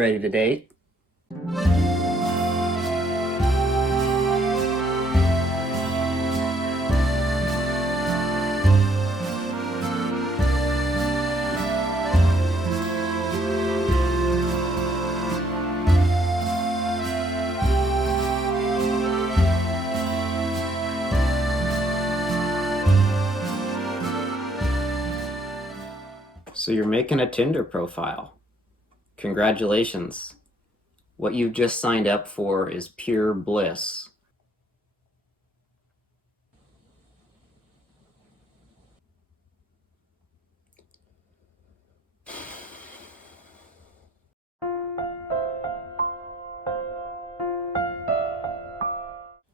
ready to date? So you're making a Tinder profile. Congratulations. What you've just signed up for is pure bliss.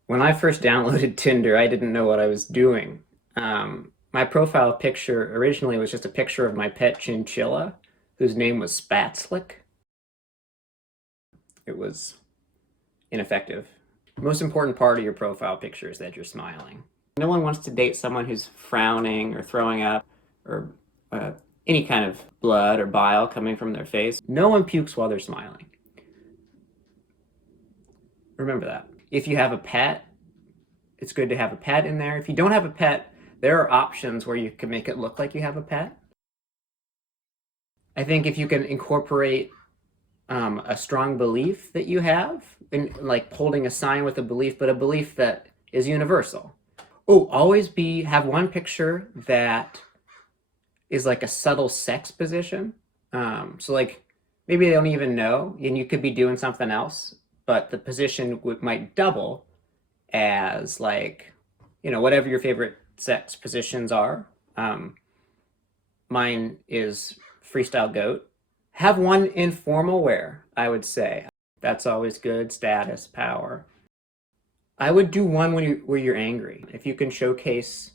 When I first downloaded Tinder, I didn't know what I was doing. My profile picture originally was just a picture of my pet chinchilla, whose name was Spatzlick. It was ineffective. The most important part of your profile picture is that you're smiling. No one wants to date someone who's frowning or throwing up or any kind of blood or bile coming from their face. No one pukes while they're smiling. Remember that. If you have a pet, it's good to have a pet in there. If you don't have a pet, there are options where you can make it look like you have a pet. I think if you can incorporate a strong belief that you have, in, like holding a sign with a belief, but a belief that is universal. Oh, always have one picture that is like a subtle sex position. So like maybe they don't even know, and you could be doing something else, but the position might double as like, you know, whatever your favorite sex positions are. Mine is freestyle goat. Have one informal wear, I would say. That's always good. Status, power. I would do one where you're angry. If you can showcase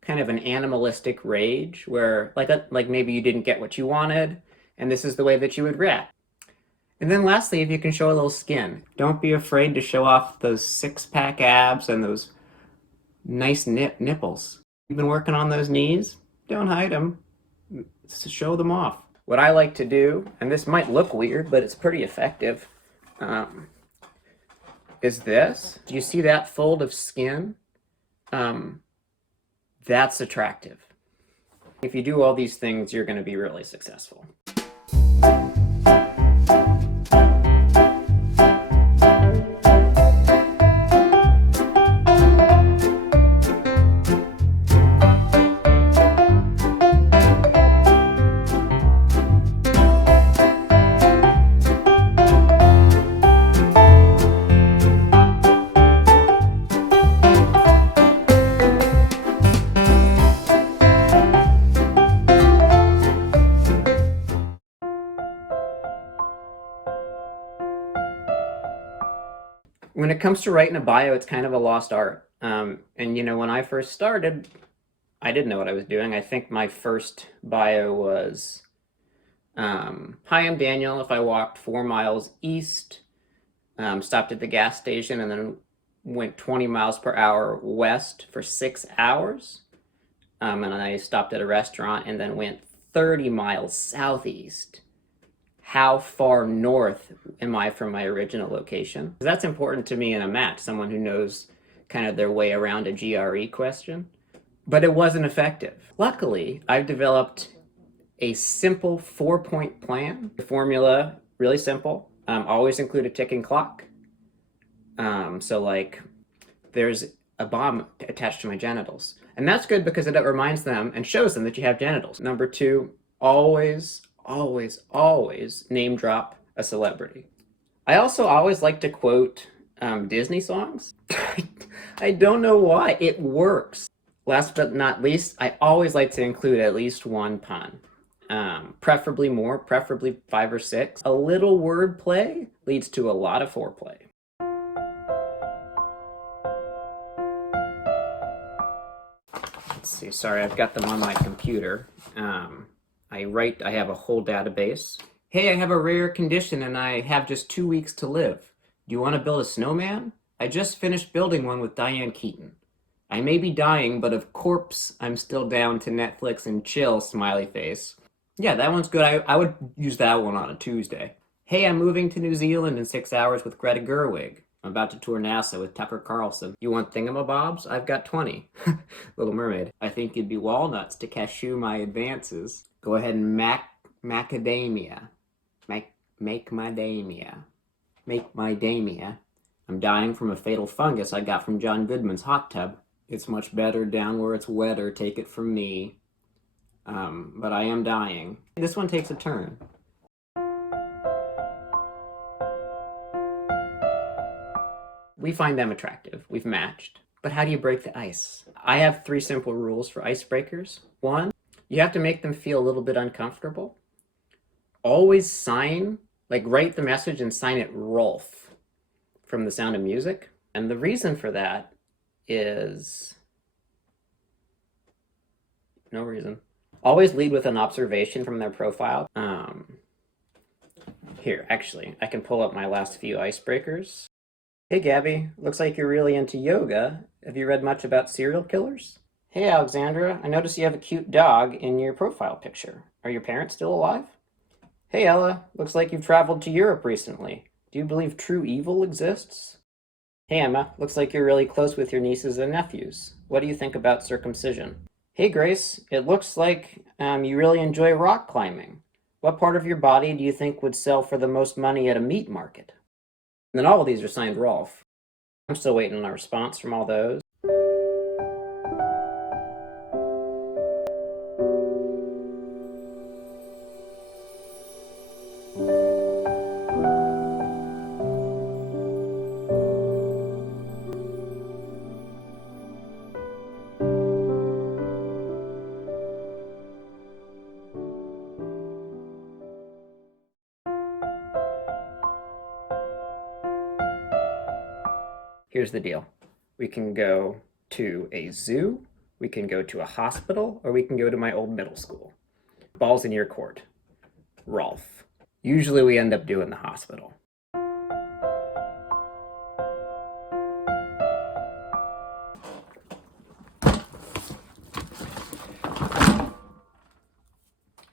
kind of an animalistic rage where like maybe you didn't get what you wanted and this is the way that you would react. And then lastly, if you can show a little skin. Don't be afraid to show off those six-pack abs and those nice nipples. You've been working on those knees? Don't hide them. Show them off. What I like to do, and this might look weird, but it's pretty effective, is this. Do you see that fold of skin? That's attractive. If you do all these things, you're going to be really successful. When it comes to writing a bio, it's kind of a lost art. And you know, when I first started, I didn't know what I was doing. I think my first bio was, hi, I'm Daniel. If I walked 4 miles east, stopped at the gas station, and then went 20 miles per hour west for 6 hours, and I stopped at a restaurant and then went 30 miles southeast. How far north am I from my original location? That's important to me in a match, someone who knows kind of their way around a GRE question. But it wasn't effective. Luckily, I've developed a simple 4-point plan. The formula, really simple. Always include a ticking clock. So like, there's a bomb attached to my genitals. And that's good because it reminds them and shows them that you have genitals. Number 2, always name drop a celebrity. I also always like to quote Disney songs. I don't know why, it works. Last but not least, I always like to include at least one pun. Preferably more, preferably 5 or 6. A little wordplay leads to a lot of foreplay. Let's see, sorry, I've got them on my computer. I have a whole database. Hey, I have a rare condition and I have just 2 weeks to live. Do you want to build a snowman? I just finished building one with Diane Keaton. I may be dying, but of course I'm still down to Netflix and chill, smiley face. Yeah, that one's good. I would use that one on a Tuesday. Hey, I'm moving to New Zealand in 6 hours with Greta Gerwig. I'm about to tour NASA with Tucker Carlson. You want thingamabobs? I've got 20. Little Mermaid. I think you'd be walnuts to cashew my advances. Go ahead and macadamia. Make my damia. Make my damia. I'm dying from a fatal fungus I got from John Goodman's hot tub. It's much better down where it's wetter, take it from me. But I am dying. This one takes a turn. We find them attractive. We've matched. But how do you break the ice? I have 3 simple rules for icebreakers. 1, you have to make them feel a little bit uncomfortable. Always sign, like write the message and sign it Rolf from The Sound of Music. And the reason for that is no reason. Always lead with an observation from their profile. Here, actually, I can pull up my last few icebreakers. Hey Gabby, looks like you're really into yoga. Have you read much about serial killers? Hey Alexandra, I notice you have a cute dog in your profile picture. Are your parents still alive? Hey Ella, looks like you've traveled to Europe recently. Do you believe true evil exists? Hey Emma, looks like you're really close with your nieces and nephews. What do you think about circumcision? Hey Grace, it looks like you really enjoy rock climbing. What part of your body do you think would sell for the most money at a meat market? And then all of these are signed Rolf. I'm still waiting on a response from all those. Here's the deal. We can go to a zoo, we can go to a hospital, or we can go to my old middle school. Ball's in your court. Rolf. Usually we end up doing the hospital.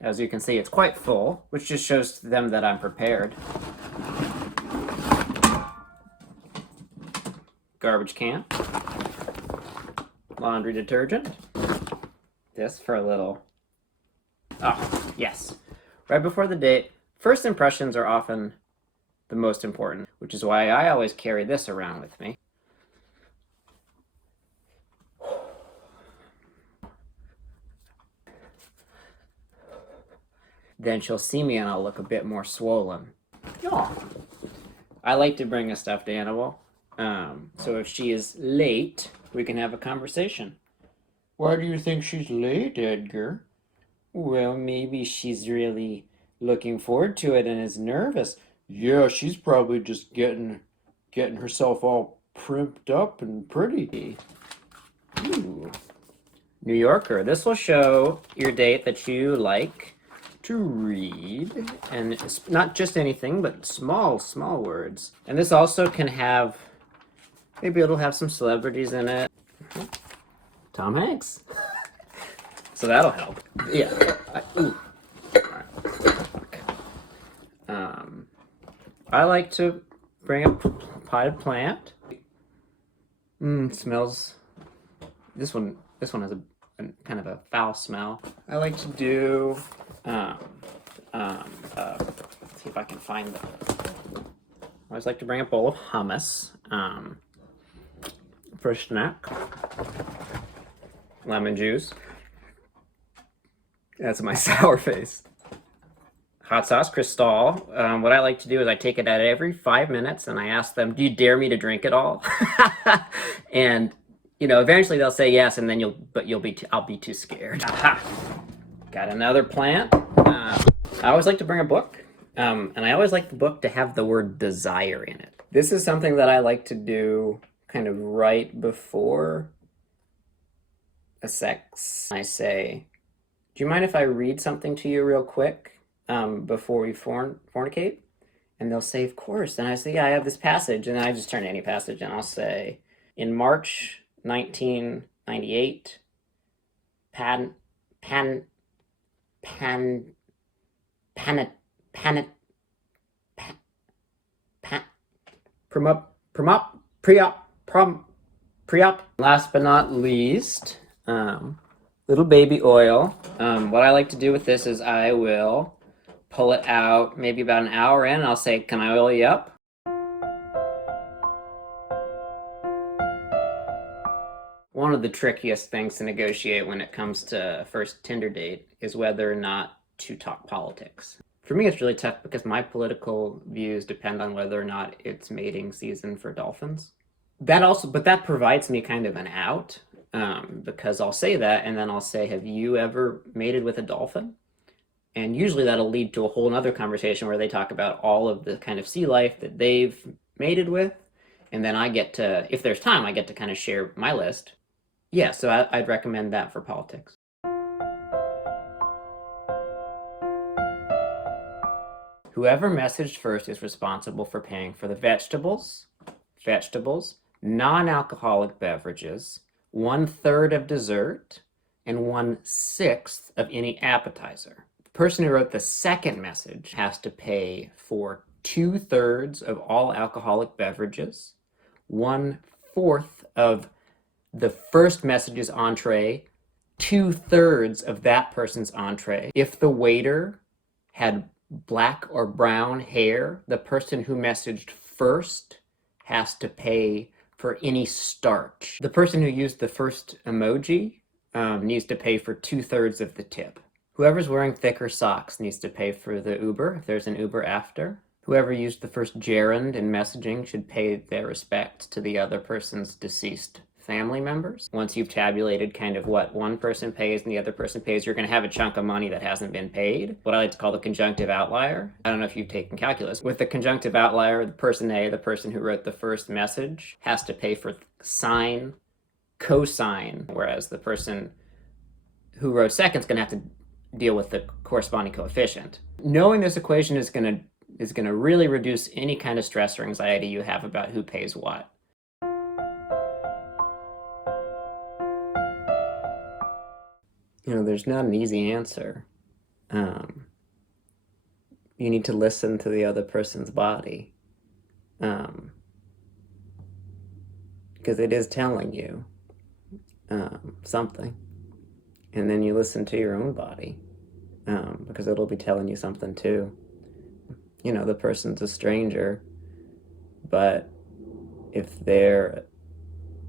As you can see, it's quite full, which just shows to them that I'm prepared. Garbage can. Laundry detergent. This for a little... Oh, yes. Right before the date, first impressions are often the most important, which is why I always carry this around with me. Then she'll see me and I'll look a bit more swollen. Oh. I like to bring a stuffed animal. So if she is late, we can have a conversation. Why do you think she's late, Edgar? Well, maybe she's really looking forward to it and is nervous. Yeah, she's probably just getting herself all primped up and pretty. Ooh. New Yorker. This will show your date that you like to read, and it's not just anything, but small words. And this also can have, maybe it'll have some celebrities in it. Tom Hanks. So that'll help. Yeah. I like to bring a potted plant. Smells. This one has a kind of a foul smell. I like to do. Let's see if I can find them. I always like to bring a bowl of hummus. For a snack. Lemon juice. That's my sour face. Hot sauce, Cristal. What I like to do is I take it at every 5 minutes and I ask them, do you dare me to drink it all? And, you know, eventually they'll say yes, and then I'll be too scared. Aha! Got another plant. I always like to bring a book. And I always like the book to have the word desire in it. This is something that I like to do kind of right before a sex. I say, do you mind if I read something to you real quick before we fornicate? And they'll say, of course. And I say, yeah, I have this passage. And I just turn to any passage and I'll say, in March 1998, pre-op. Last but not least, little baby oil. What I like to do with this is I will pull it out maybe about an hour in, and I'll say, can I oil you up? One of the trickiest things to negotiate when it comes to a first Tinder date is whether or not to talk politics. For me, it's really tough because my political views depend on whether or not it's mating season for dolphins. But that provides me kind of an out, because I'll say that, and then I'll say, have you ever mated with a dolphin? And usually that'll lead to a whole nother conversation where they talk about all of the kind of sea life that they've mated with. And then I get to, if there's time, I get to kind of share my list. Yeah, so I'd recommend that for politics. Whoever messaged first is responsible for paying for the vegetables, non-alcoholic beverages, 1/3 of dessert, and 1/6 of any appetizer. The person who wrote the second message has to pay for 2/3 of all alcoholic beverages, 1/4 of the first message's entree, 2/3 of that person's entree. If the waiter had black or brown hair, the person who messaged first has to pay for any starch. The person who used the first emoji needs to pay for 2/3 of the tip. Whoever's wearing thicker socks needs to pay for the Uber, if there's an Uber after. Whoever used the first gerund in messaging should pay their respect to the other person's deceased family members. Once you've tabulated kind of what one person pays and the other person pays, you're going to have a chunk of money that hasn't been paid. What I like to call the conjunctive outlier. I don't know if you've taken calculus. With the conjunctive outlier, the person A, the person who wrote the first message, has to pay for sine, cosine, whereas the person who wrote second is going to have to deal with the corresponding coefficient. Knowing this equation is going to really reduce any kind of stress or anxiety you have about who pays what. There's not an easy answer. You need to listen to the other person's body, because it is telling you something. And then you listen to your own body, because it'll be telling you something too. The person's a stranger, but if they're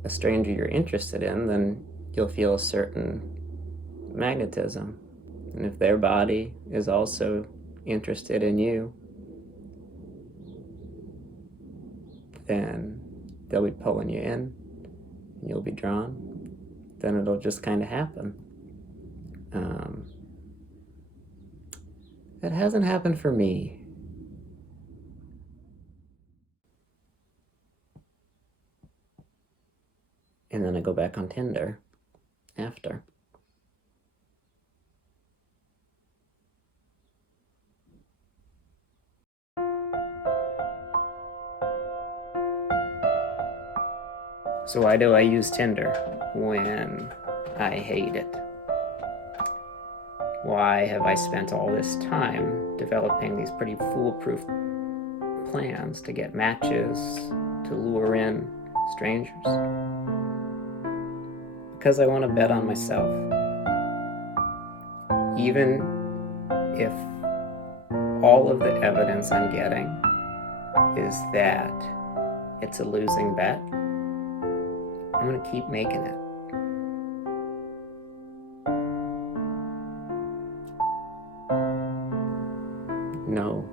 a stranger you're interested in, then you'll feel a certain magnetism. And if their body is also interested in you, then they'll be pulling you in, and you'll be drawn. Then it'll just kind of happen. That hasn't happened for me. And then I go back on Tinder after. So why do I use Tinder when I hate it? Why have I spent all this time developing these pretty foolproof plans to get matches, to lure in strangers? Because I want to bet on myself. Even if all of the evidence I'm getting is that it's a losing bet, I'm going to keep making it. No.